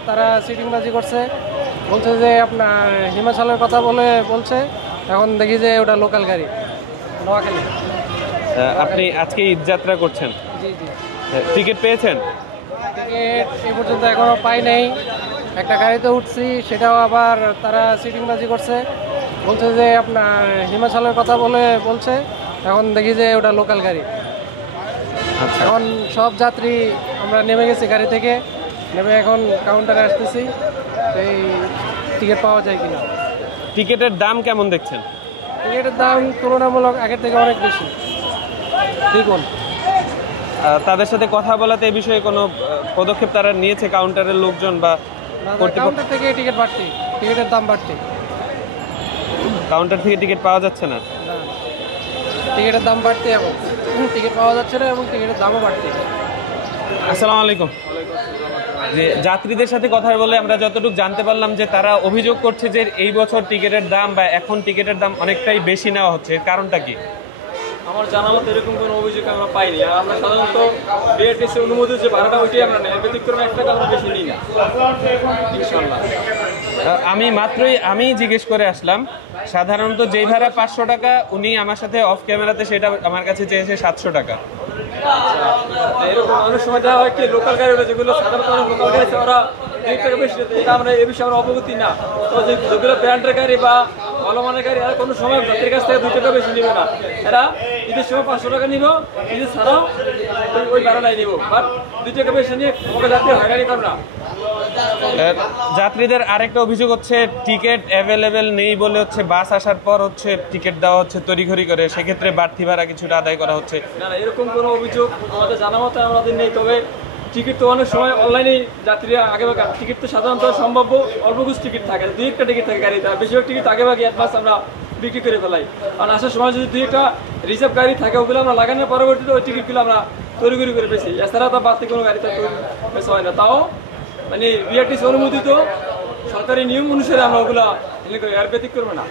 তারা সিটিংবাজি করছে, বলছে যে আপনার হিমাচলের কথা বলছে। এখন দেখি যে ওটা লোকাল গাড়ি, নোয়াখালী। আপনি আজকে ঈদ যাত্রা করছেন? জি জি। টিকিট পেয়েছেন? টিকিট এ পর্যন্ত এখনো পাই নাই। একটা গাড়িতে উঠছি, সেটাও আবার তারা সিটিংবাজি করছে, বলছে যে আপনার হিমাচলের কথা বলছে। এখন দেখি যে ওটা লোকাল গাড়ি। এখন সব যাত্রী আমরা নেমে গেছি গাড়ি থেকে, নেমে এখন কাউন্টারে আসতেছি, এই টিকিট পাওয়া যায় কিনা। টিকিটের দাম কেমন দেখছেন? টিকিটের দাম তুলনামূলক আগের থেকে অনেক বেশি, দেখুন। তাদের সাথে কথা বলাতে এই বিষয়ে কোনো পদক্ষেপ তারা নিয়েছে কাউন্টারের লোকজন বা কাউন্টার থেকে টিকিট বাড়তি, টিকিটের দাম বাড়তি। কাউন্টার থেকে টিকিট পাওয়া যাচ্ছে না? টিকিটের দাম বাড়তি, এখন টিকিট পাওয়া যাচ্ছে না এবং টিকিটের দামও বাড়তি। আসসালামু আলাইকুম। যে যাত্রীদের সাথে কথা বলে আমরা যতটুকু জানতে পারলাম যে তারা অভিযোগ করছে যে এই বছর টিকিটের দাম বা এখন টিকিটের দাম অনেকটাই বেশি নেওয়া হচ্ছে, এর কারণটা কি? আমার জানা মতো এরকম কোনো অভিযোগ আমরা পাইনি। আর আমরা সাধারণত বিআরটিসি অনুমোদিত যে ভাড়াটা ওইটাই আমরা নেই, ব্যতিক্রমে 1 টাকা আমরা বেশি নিই না ইনশাল্লাহ। আমি জিজ্ঞেস করে আসলাম, সাধারণত যেই ভাড়া 500 টাকা, উনি আমার সাথে অফ ক্যামেরাতে সেটা আমার কাছে চেয়েছে 700 টাকা। এরকম অনেক সময় দেখা হয় কি, লোকাল গাড়িগুলো যেগুলো সাধারণত লোকাল গাড়ি আছে ওরা 2 টাকা বেশি নিতে, এটা আমরা এই বিষয়ে আমরা অবগতি না। তো যেগুলো ব্র্যান্ডের গাড়ি বা ভালো মানের গাড়ি, এরা কোনো সময় যাত্রীর কাছ থেকে 2 টাকা বেশি নিবে না। এরা ঈদের সময় 500 টাকা নিব, ঈদের ছাড়াও ওই ভাড়াটাই নিব, বাট 2 টাকা বেশি নিয়ে আমাকে যাত্রী হয়রানি করবে না। যাত্রীদের আরেকটা অভিযোগ হচ্ছে টিকিট অ্যাভেলেবেল নেই বলে হচ্ছে বাস আসার পর হচ্ছে টিকিট দেওয়া হচ্ছে তড়িঘড়ি করে, সেক্ষেত্রে বাড়তি ভাড়া কিছুটা আদায় করা হচ্ছে। না না, এরকম কোনো অভিযোগ আমাদের জানা মতো আমাদের নেই। তবে টিকিট তো অনেক সময় অনলাইনে যাত্রীরা আগেভাগে, টিকিট তো সাধারণত সম্ভাব্য অল্প কিছু টিকিট থাকে, 2-1টা টিকিট থাকে গাড়িতে, বেশিরভাগ টিকিট আগেভাগে অ্যাডভান্স আমরা বিক্রি করে ফেলাই। কারণ আসার সময় যদি 2-1টা রিজার্ভ গাড়ি থাকে, ওগুলো আমরা লাগানোর পরবর্তীতে ওই টিকিটগুলো আমরা তড়িঘড়ি করে বেশি, এছাড়া তো বাড়তি কোনো গাড়িতে বেশি হয় না। তাও মানে বিআরটিসি অনুমোদিত সরকারি নিয়ম অনুসারে আমরা ওগুলা এর ব্যতিক্রমে না।